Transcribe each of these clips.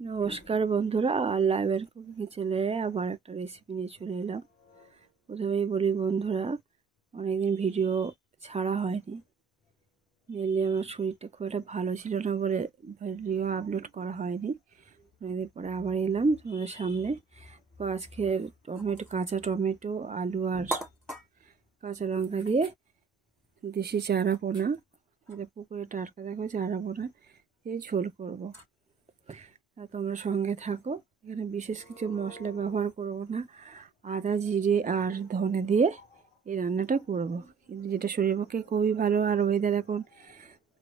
নমস্কার বন্ধুরা, লাইভের কুকিং চ্যানেলে আবার একটা রেসিপি নিয়ে চলে এলাম। প্রথমেই বলি বন্ধুরা, অনেকদিন ভিডিও ছাড়া হয়নি। মেনলি আমার শরীরটা খুব একটা ভালো ছিল না বলে ভিডিও আপলোড করা হয়নি। অনেকদিন পরে আবার এলাম তোমাদের সামনে। তো আজকে কাঁচা টমেটো, আলু আর কাঁচা লঙ্কা দিয়ে দেশি চারা পোনা, পুকুরে টাটকা দেখো চারা পোনা দিয়ে ঝোল করব। তোমরা সঙ্গে থাকো। এখানে বিশেষ কিছু মশলা ব্যবহার করব না, আদা, জিরে আর ধনে দিয়ে এই রান্নাটা করব। কিন্তু যেটা শরীরের পক্ষে খুবই ভালো। আর ওয়েদার এখন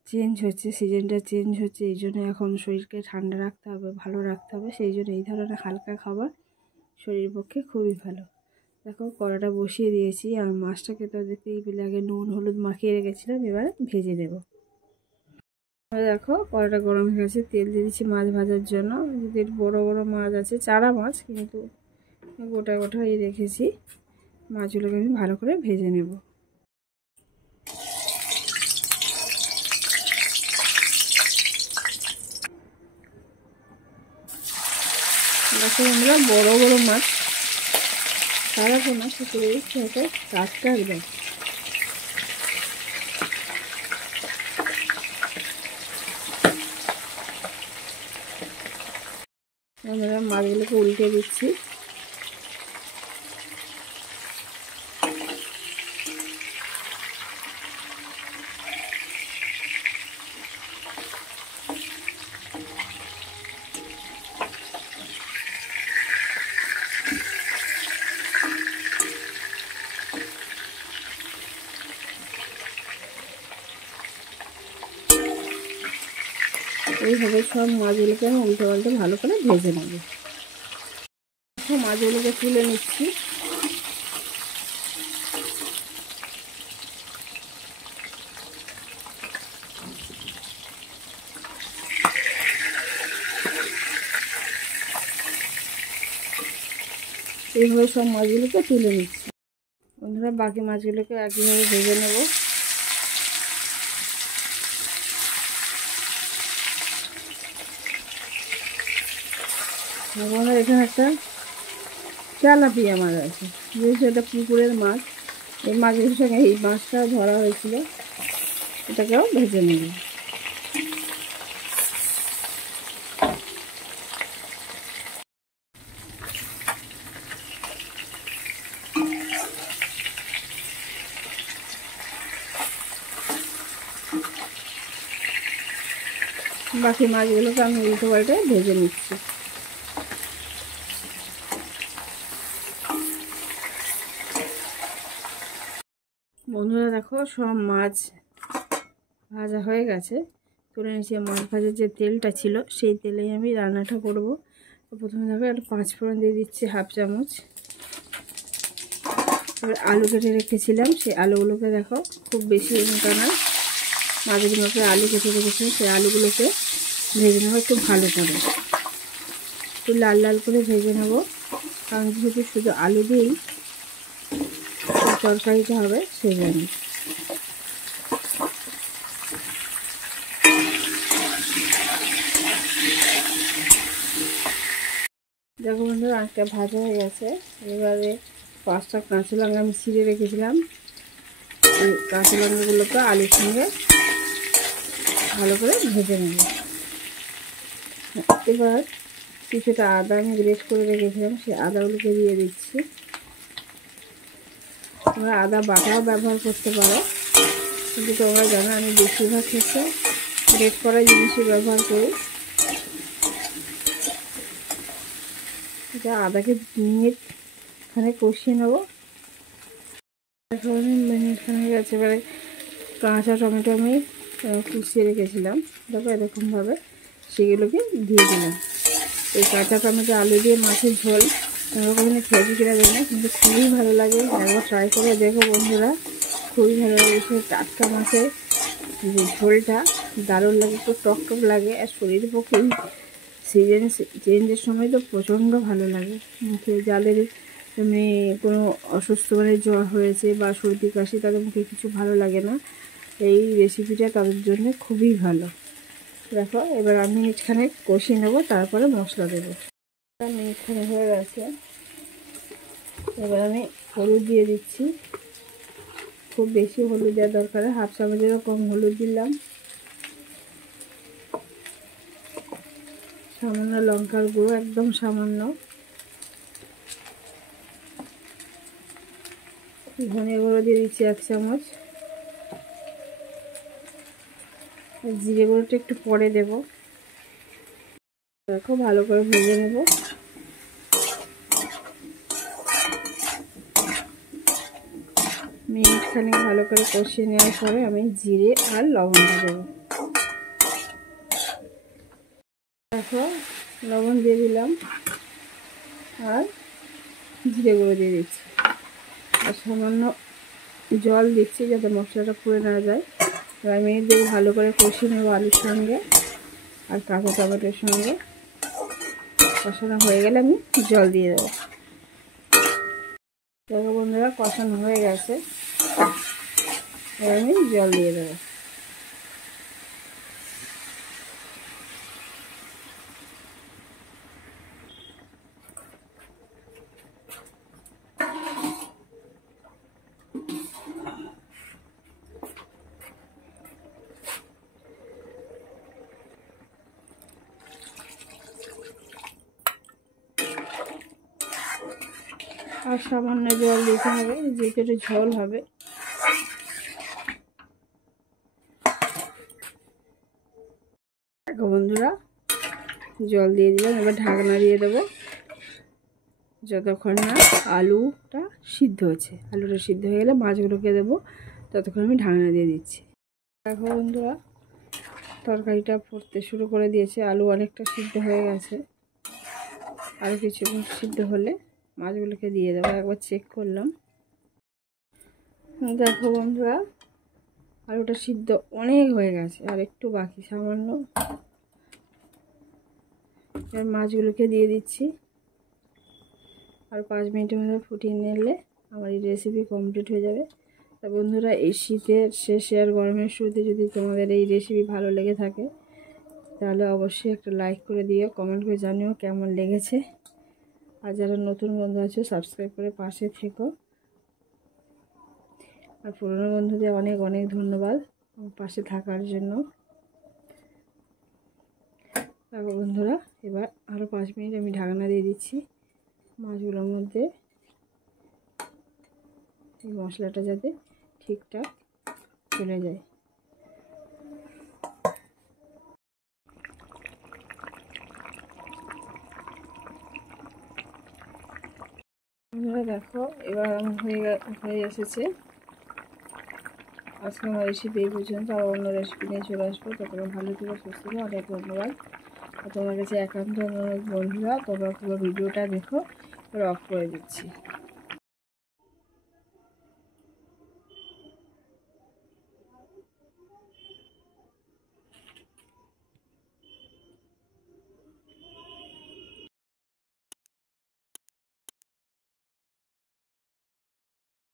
চেঞ্জ হচ্ছে, সিজনটা চেঞ্জ হচ্ছে, এই জন্য এখন শরীরকে ঠান্ডা রাখতে হবে, ভালো রাখতে হবে। সেই জন্য এই ধরনের হালকা খাবার শরীরের পক্ষে খুবই ভালো। দেখো কড়াটা বসিয়ে দিয়েছি, আর মাছটাকে তো দেখতেই পেলে আগে নুন হলুদ মাখিয়ে রেখেছিলাম, এবার ভেজে দেব। দেখো কড়াটা গরম হয়ে গেছে, তেল দিয়ে দিচ্ছি মাছ ভাজার জন্য। যদি বড় বড় মাছ আছে, চারা মাছ কিন্তু গোটা গোটাই রেখেছি। মাছগুলোকে আমি ভালো করে ভেজে নেব। দেখো আমরা বড় বড় মাছ, চারা পোনা পুকুরে খেতে টাটকা একদম। আমরা মাছগুলোকে উল্টে দিচ্ছি। এইভাবে সব মাছগুলোকে আমি উল্টে পাল্টে ভালো করে ভেজে নেব। মাছগুলোকে তুলে নিচ্ছি। এইভাবে সব মাছগুলোকে তুলে নিচ্ছি। বন্ধুরা, বাকি মাছগুলোকে একইভাবে ভেজে নেব। বন্ধুরা, এখানে একটা তেলাপিয়া মাছ আছে, যেহেতু এটা পুকুরের মাছ। এই মাছের সঙ্গে এই মাছটা ধরা হয়েছিল, এটাকেও ভেজে নেব। বাকি মাছগুলোকে আমি উল্টো পাল্টে ভেজে নিচ্ছি। বন্ধুরা দেখো, সব মাছ ভাজা হয়ে গেছে, তুলে নিচ্ছি। মাছ ভাজার যে তেলটা ছিল, সেই তেলেই আমি রান্নাটা করব। প্রথমে দেখো একটা 5 ফোড়ন দিয়ে দিচ্ছি, হাফ চামচ। এবার আলু কেটে রেখেছিলাম, সেই আলুগুলোকে দেখো খুব বেশি মোটা না, মাছগুলোকে আলু কেটে রেখেছিলাম, সেই আলুগুলোকে ভেজে নেবো একটু ভালো করে, একটু লাল লাল করে ভেজে নেব। কারণ যেহেতু শুধু আলু দিয়েই তরকারিটা হবে, সেই জন্য। দেখো বন্ধুরা, আঁকটা ভাজা হয়ে গেছে। এবারে 5টা কাঁচা লঙ্কা আমি ছিঁড়ে রেখেছিলাম, এই কাঁচা লঙ্কাগুলোকে আলুর সঙ্গে ভালো করে ভেজে নেব। এবার কিছুটা আদা আমি গ্রেট করে রেখেছিলাম, সেই আদাগুলোকে দিয়ে দিচ্ছি। তোমরা আদা বাটাও ব্যবহার করতে পারো, কিন্তু তোমরা জানো আমি বেশিরভাগ ক্ষেত্রে গ্রেট করা জিনিসই ব্যবহার করি। এটা আদাকে মিনিট খানে কষিয়ে নেব। মিনিট খানে হয়ে গেছে। এবারে কাঁচা টমেটো আমি কুচিয়ে রেখেছিলাম, দেখো এরকমভাবে সেগুলোকে দিয়ে দিলাম। এই কাঁচা টমেটো আলু দিয়ে মাছের ঝোল তোমরা কোনোদিন খেয়েছি কিনা জানি না, কিন্তু খুবই ভালো লাগে। একবার ট্রাই করে দেখো বন্ধুরা, খুবই ভালো লাগে। সেই টাটকা মাছের যে ঝোলটা দারুণ লাগে, একটু টক টক লাগে, আর শরীরের পক্ষে সিজন চেঞ্জের সময় তো প্রচণ্ড ভালো লাগে। মুখে যাদের এমনি কোনো অসুস্থ মানে জ্বর হয়েছে বা সর্দি কাশি, তাদের মুখে কিছু ভালো লাগে না, এই রেসিপিটা তাদের জন্য খুবই ভালো। দেখো এবার আমি মিনিটখানেক কষিয়ে নেবো, তারপরে মশলা দেবো। মিনিটখানেক হয়ে গেছে, এবার আমি হলুদ দিয়ে দিচ্ছি। খুব বেশি হলুদ দেওয়ার দরকার, হাফ চামচেরও কম হলুদ দিলাম। সামান্য লঙ্কার গুঁড়ো, একদম সামান্য। ধনে গুঁড়ো দিয়ে দিচ্ছি 1 চামচ। জিরে গুঁড়োটা একটু পরে দেব। দেখো ভালো করে ভেজে নেব। মিনিটখানেক ভালো করে কষিয়ে নেওয়ার পরে আমি জিরে আর লবণটা দেবো। দেখো লবণ দিয়ে দিলাম আর জিরে গুঁড়ো দিয়ে দিচ্ছি, আর সামান্য জল দিচ্ছি যাতে মশলাটা পুড়ে না যায়। এবার মিনিট দিয়ে ভালো করে কষিয়ে নেবো আলুর সঙ্গে আর কাঁচা টমেটোর সঙ্গে। কষানো হয়ে গেলে আমি জল দিয়ে দেবো। দেখো বন্ধুরা কষানো হয়ে গেছে, এবার আমি জল দিয়ে দেবো। আর সামান্য জল দিতে হবে, যেহেতু একটু ঝোল হবে। দেখো বন্ধুরা জল দিয়ে দিলাম, এবার ঢাকনা দিয়ে দেবো যতক্ষণ না আলুটা সিদ্ধ হচ্ছে। আলুটা সিদ্ধ হয়ে গেলে মাছগুলোকে দেবো, ততক্ষণ আমি ঢাকনা দিয়ে দিচ্ছি। দেখো বন্ধুরা তরকারিটা ফুটতে শুরু করে দিয়েছে, আলু অনেকটা সিদ্ধ হয়ে গেছে। আরও কিছুক্ষণ সিদ্ধ হলে মাছগুলোকে দিয়ে দেবো। একবার চেক করলাম। দেখো বন্ধুরা আলুটা সিদ্ধ অনেক হয়ে গেছে, আর একটু বাকি সামান্য। এবার মাছগুলোকে দিয়ে দিচ্ছি। আর 5 মিনিটের মধ্যে ফুটিয়ে নিলে আমার এই রেসিপি কমপ্লিট হয়ে যাবে। তা বন্ধুরা এই শীতের শেষে আর গরমের শুরুতে যদি তোমাদের এই রেসিপি ভালো লেগে থাকে তাহলে অবশ্যই একটা লাইক করে দিও, কমেন্ট করে জানিও কেমন লেগেছে। আর যারা নতুন বন্ধু আছো সাবস্ক্রাইব করে পাশে থেকো। আর পুরনো বন্ধুদের অনেক অনেক ধন্যবাদ আমার পাশে থাকার জন্য। দেখো বন্ধুরা এবার আরও 5 মিনিট আমি ঢাকনা দিয়ে দিচ্ছি মাছগুলোর মধ্যে, এই মশলাটা যাতে ঠিকঠাক চলে যায়। বন্ধুরা দেখো এবার আমার হয়ে এসেছে। আজকে আমার রেসিপি এই পর্যন্ত, আর অন্য রেসিপি নিয়ে চলে আসবো। ততক্ষণ ভালো থেকো, সুস্থ থেকো, অনেক ধন্যবাদ। আর তোমার কাছে একান্ত অনুরোধ বন্ধুরা, তোমরা পুরো ভিডিওটা দেখো, অফ করে দিচ্ছি।